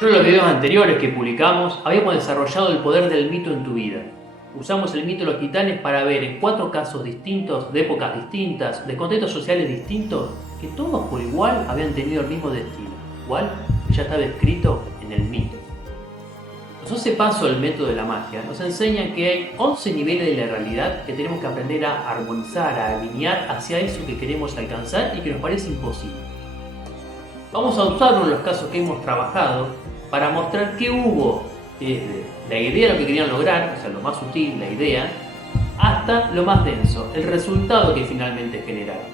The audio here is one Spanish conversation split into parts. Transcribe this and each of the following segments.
En los videos anteriores que publicamos habíamos desarrollado el poder del mito en tu vida. Usamos el mito de los titanes para ver en 4 casos distintos, de épocas distintas, de contextos sociales distintos, que todos por igual habían tenido el mismo destino, igual que ya estaba escrito en el mito. Los 11 pasos del método de la magia nos enseñan que hay 11 niveles de la realidad que tenemos que aprender a armonizar, a alinear hacia eso que queremos alcanzar y que nos parece imposible. Vamos a usarlo en los casos que hemos trabajado para mostrar qué hubo desde la idea de lo que querían lograr, o sea, lo más sutil, la idea, hasta lo más denso, el resultado que finalmente generaron.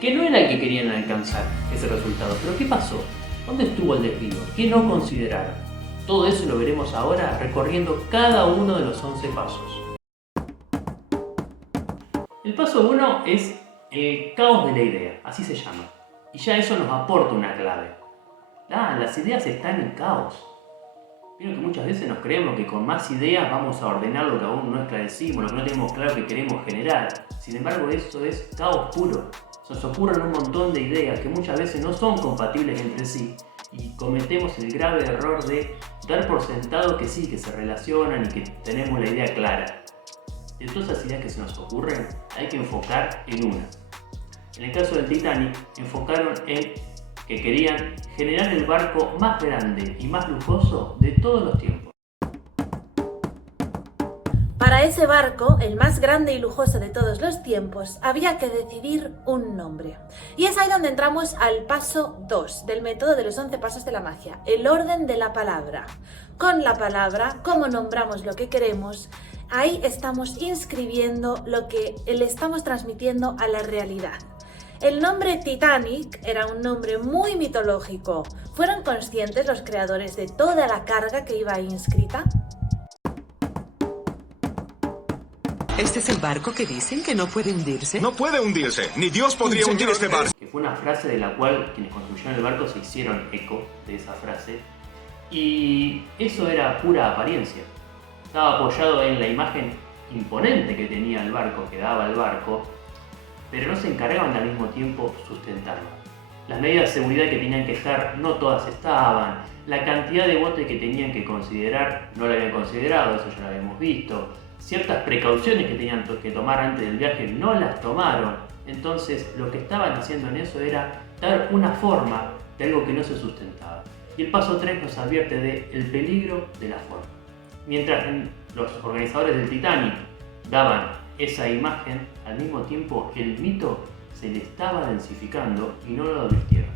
Que no era el que querían alcanzar, ese resultado, pero ¿qué pasó? ¿Dónde estuvo el desvío? ¿Qué no consideraron? Todo eso lo veremos ahora recorriendo cada uno de los 11 pasos. El paso 1 es el caos de la idea, así se llama. Y ya eso nos aporta una clave. Las ideas están en caos. Vieron que muchas veces nos creemos que con más ideas vamos a ordenar lo que aún no esclarecimos, lo que no tenemos claro que queremos generar. Sin embargo, eso es caos puro. Se nos ocurren un montón de ideas que muchas veces no son compatibles entre sí y cometemos el grave error de dar por sentado que sí, que se relacionan y que tenemos la idea clara. De todas esas ideas que se nos ocurren, hay que enfocar en una. En el caso del Titanic, enfocaron en que querían generar el barco más grande y más lujoso de todos los tiempos. Para ese barco, el más grande y lujoso de todos los tiempos, había que decidir un nombre. Y es ahí donde entramos al paso 2 del método de los 11 pasos de la magia, el orden de la palabra. Con la palabra, cómo nombramos lo que queremos, ahí estamos inscribiendo lo que le estamos transmitiendo a la realidad. El nombre Titanic era un nombre muy mitológico. ¿Fueron conscientes los creadores de toda la carga que iba ahí inscrita? ¿Este es el barco que dicen que no puede hundirse? No puede hundirse, ni Dios podría hundir este barco. Que fue una frase de la cual quienes construyeron el barco se hicieron eco de esa frase. Y eso era pura apariencia. Estaba apoyado en la imagen imponente que tenía el barco, que daba el barco, pero no se encargaban al mismo tiempo sustentarlo. Las medidas de seguridad que tenían que estar, no todas estaban. La cantidad de botes que tenían que considerar, no la habían considerado, eso ya lo habíamos visto. Ciertas precauciones que tenían que tomar antes del viaje no las tomaron. Entonces lo que estaban haciendo en eso era dar una forma de algo que no se sustentaba. Y el paso 3 nos advierte del peligro de la forma. Mientras los organizadores del Titanic daban esa imagen, al mismo tiempo el mito se le estaba densificando y no lo advirtieron.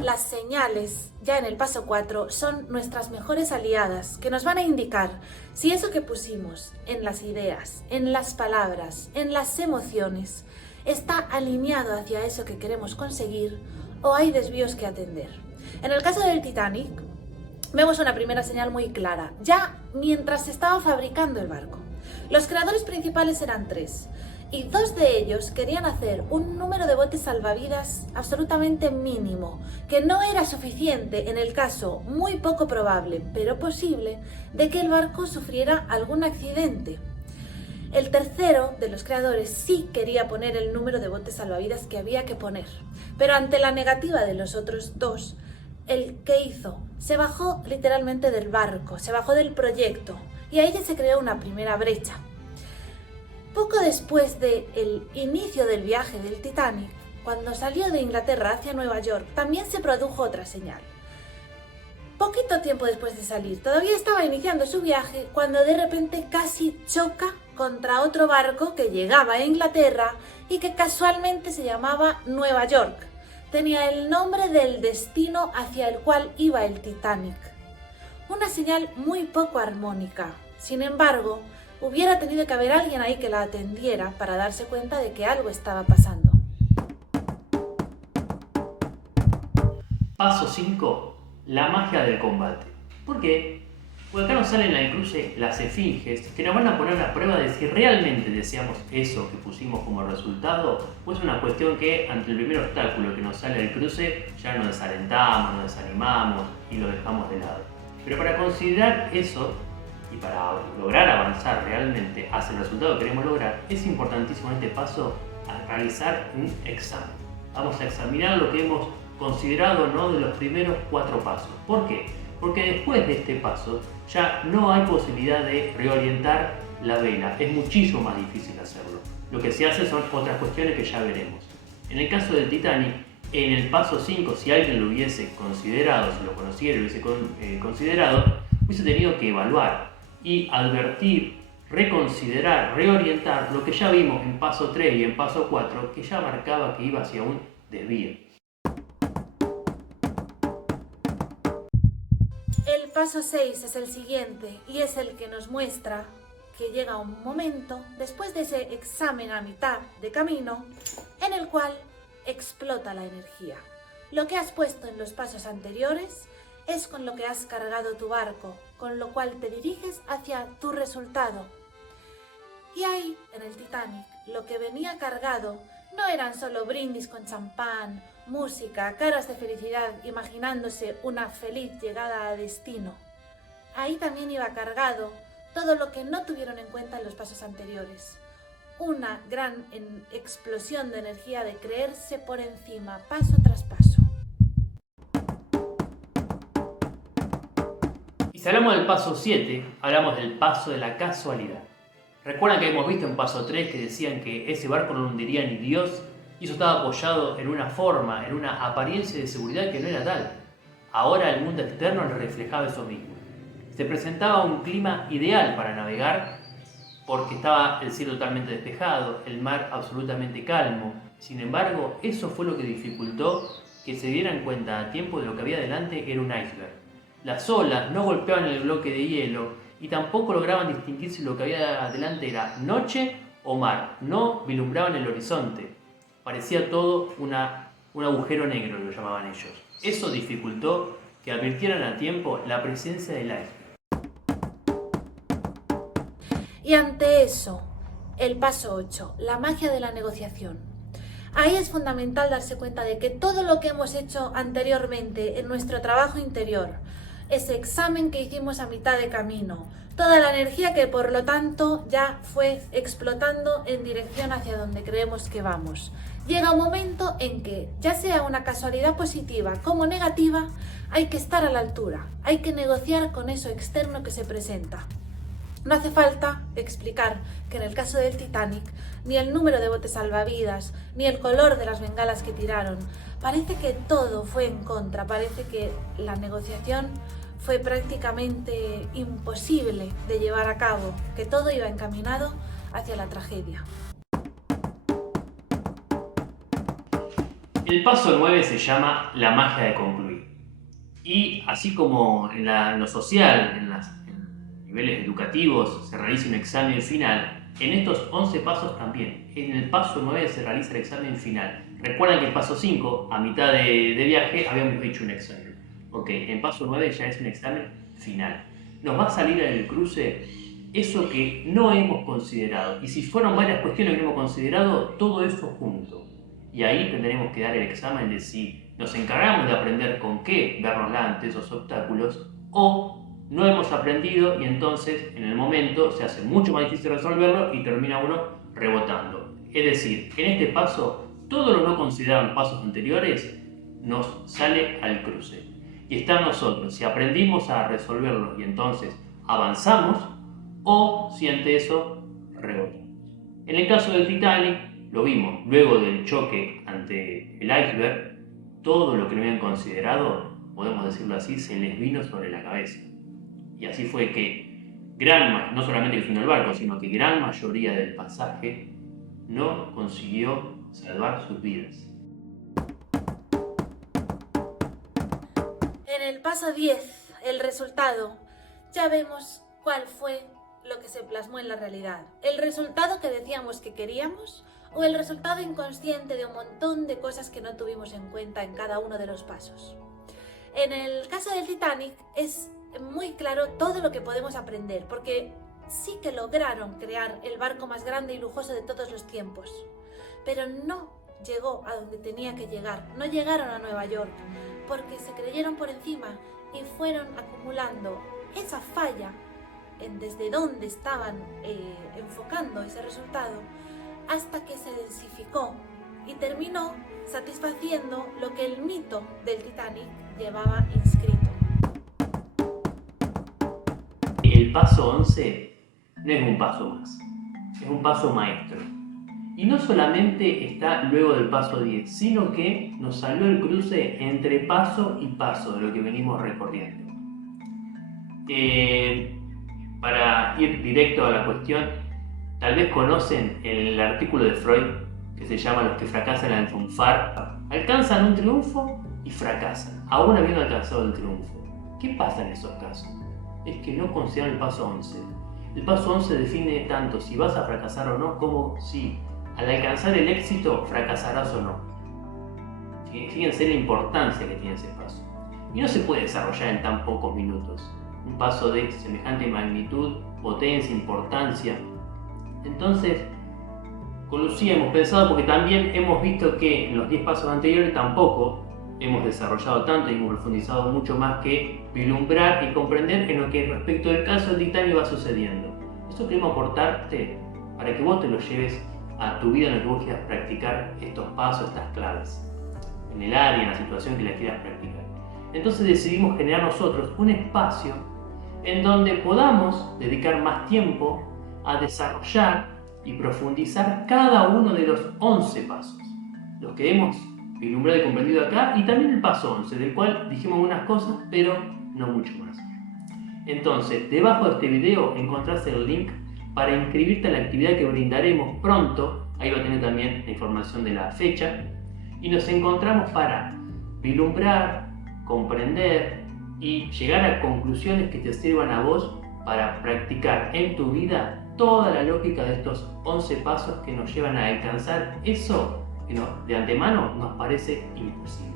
Las señales, ya en el paso 4, son nuestras mejores aliadas, que nos van a indicar si eso que pusimos en las ideas, en las palabras, en las emociones, está alineado hacia eso que queremos conseguir o hay desvíos que atender. En el caso del Titanic, vemos una primera señal muy clara, ya mientras se estaba fabricando el barco. Los creadores principales eran 3, y 2 de ellos querían hacer un número de botes salvavidas absolutamente mínimo, que no era suficiente en el caso muy poco probable, pero posible, de que el barco sufriera algún accidente. El tercero de los creadores sí quería poner el número de botes salvavidas que había que poner, pero ante la negativa de los otros 2, el que hizo se bajó literalmente del barco, se bajó del proyecto y ahí ya se creó una primera brecha. Poco después del inicio del viaje del Titanic, cuando salió de Inglaterra hacia Nueva York, también se produjo otra señal. Poquito tiempo después de salir, todavía estaba iniciando su viaje cuando de repente casi choca contra otro barco que llegaba a Inglaterra y que casualmente se llamaba Nueva York. Tenía el nombre del destino hacia el cual iba el Titanic. Una señal muy poco armónica. Sin embargo, hubiera tenido que haber alguien ahí que la atendiera para darse cuenta de que algo estaba pasando. Paso 5. La magia del combate. ¿Por qué? Porque acá nos salen la incluye las esfinges que nos van a poner a prueba de si realmente deseamos eso que pusimos como resultado o es una cuestión que ante el primer obstáculo que nos sale del cruce ya nos desalentamos, nos desanimamos y lo dejamos de lado. Pero para considerar eso y para lograr avanzar realmente hacia el resultado que queremos lograr, es importantísimo en este paso realizar un examen. Vamos a examinar lo que hemos considerado, ¿no?, de los primeros 4 pasos. ¿Por qué? Porque después de este paso ya no hay posibilidad de reorientar la vela, es muchísimo más difícil hacerlo. Lo que se hace son otras cuestiones que ya veremos. En el caso del Titanic, en el paso 5, si alguien lo hubiese considerado, si lo conociera y lo hubiese considerado, hubiese tenido que evaluar y advertir, reconsiderar, reorientar lo que ya vimos en paso 3 y en paso 4, que ya marcaba que iba hacia un desvío. El paso 6 es el siguiente y es el que nos muestra que llega un momento, después de ese examen a mitad de camino, en el cual explota la energía. Lo que has puesto en los pasos anteriores es con lo que has cargado tu barco, con lo cual te diriges hacia tu resultado. Y ahí, en el Titanic, lo que venía cargado no eran solo brindis con champán, música, caras de felicidad, imaginándose una feliz llegada a destino. Ahí también iba cargado todo lo que no tuvieron en cuenta en los pasos anteriores. Una gran explosión de energía de creerse por encima, paso tras paso. Y si hablamos del paso 7, hablamos del paso de la casualidad. Recuerdan que hemos visto en paso 3 que decían que ese barco no lo hundiría ni Dios, y eso estaba apoyado en una forma, en una apariencia de seguridad que no era tal. Ahora el mundo externo le reflejaba eso mismo. Se presentaba un clima ideal para navegar porque estaba el cielo totalmente despejado, el mar absolutamente calmo. Sin embargo, eso fue lo que dificultó que se dieran cuenta a tiempo de lo que había delante era un iceberg. Las olas no golpeaban el bloque de hielo y tampoco lograban distinguir si lo que había adelante era noche o mar. No vislumbraban el horizonte. Parecía todo un agujero negro, lo llamaban ellos. Eso dificultó que advirtieran a tiempo la presencia del iceberg. Y ante eso, el paso 8, la magia de la negociación. Ahí es fundamental darse cuenta de que todo lo que hemos hecho anteriormente en nuestro trabajo interior, ese examen que hicimos a mitad de camino, toda la energía que por lo tanto ya fue explotando en dirección hacia donde creemos que vamos. Llega un momento en que, ya sea una casualidad positiva como negativa, hay que estar a la altura, hay que negociar con eso externo que se presenta. No hace falta explicar que en el caso del Titanic, ni el número de botes salvavidas, ni el color de las bengalas que tiraron, parece que todo fue en contra, parece que la negociación fue prácticamente imposible de llevar a cabo, que todo iba encaminado hacia la tragedia. El paso 9 se llama la magia de concluir. Y así como en lo social, en los niveles educativos se realiza un examen final, en estos 11 pasos también. En el paso 9 se realiza el examen final. Recuerdan que en paso 5, a mitad de viaje, habíamos hecho un examen. Ok, en paso 9 ya es un examen final. Nos va a salir en el cruce eso que no hemos considerado. Y si fueron varias cuestiones que no hemos considerado, todo eso junto. Y ahí tendremos que dar el examen de si nos encargamos de aprender con qué vernosla ante esos obstáculos o no hemos aprendido y entonces en el momento se hace mucho más difícil resolverlo y termina uno rebotando. Es decir, en este paso, todo lo no considerado en los pasos anteriores nos sale al cruce. Y está en nosotros si aprendimos a resolverlo y entonces avanzamos o si ante eso rebotamos. En el caso del Titanic, lo vimos, luego del choque ante el iceberg, todo lo que no habían considerado, podemos decirlo así, se les vino sobre la cabeza. Y así fue que no solamente el fin del barco, sino que gran mayoría del pasaje no consiguió salvar sus vidas. En el paso 10, el resultado, ya vemos cuál fue lo que se plasmó en la realidad. El resultado que decíamos que queríamos o el resultado inconsciente de un montón de cosas que no tuvimos en cuenta en cada uno de los pasos. En el caso del Titanic es muy claro todo lo que podemos aprender, porque sí que lograron crear el barco más grande y lujoso de todos los tiempos, pero no llegó a donde tenía que llegar, no llegaron a Nueva York, porque se creyeron por encima y fueron acumulando esa falla en desde dónde estaban enfocando ese resultado, hasta que se densificó y terminó satisfaciendo lo que el mito del Titanic llevaba inscrito. El paso 11 no es un paso más, es un paso maestro. Y no solamente está luego del paso 10, sino que nos salió el cruce entre paso y paso de lo que venimos recorriendo. Para ir directo a la cuestión, tal vez conocen el artículo de Freud que se llama Los que fracasan al triunfar. Alcanzan un triunfo y fracasan, aún habiendo alcanzado el triunfo. ¿Qué pasa en esos casos? Es que no consideran el paso 11. El paso 11 define tanto si vas a fracasar o no, como si al alcanzar el éxito fracasarás o no. Fíjense la importancia que tiene ese paso. Y no se puede desarrollar en tan pocos minutos. Un paso de semejante magnitud, potencia, importancia. Entonces, con Lucía hemos pensado, porque también hemos visto que en los 10 pasos anteriores tampoco hemos desarrollado tanto y hemos profundizado mucho más que vislumbrar y comprender en lo que respecto del caso del Titanic va sucediendo. Eso queremos aportarte para que vos te lo lleves a tu vida en la que vos quieras practicar estos pasos, estas claves, en el área, en la situación que la quieras practicar. Entonces decidimos generar nosotros un espacio en donde podamos dedicar más tiempo a desarrollar y profundizar cada uno de los 11 pasos, los que hemos vislumbrado y comprendido acá, y también el paso 11, del cual dijimos algunas cosas, pero no mucho más. Entonces, debajo de este video encontrás el link para inscribirte a la actividad que brindaremos pronto. Ahí va a tener también la información de la fecha, y nos encontramos para vislumbrar, comprender y llegar a conclusiones que te sirvan a vos para practicar en tu vida toda la lógica de estos 11 pasos que nos llevan a alcanzar eso que de antemano nos parece imposible.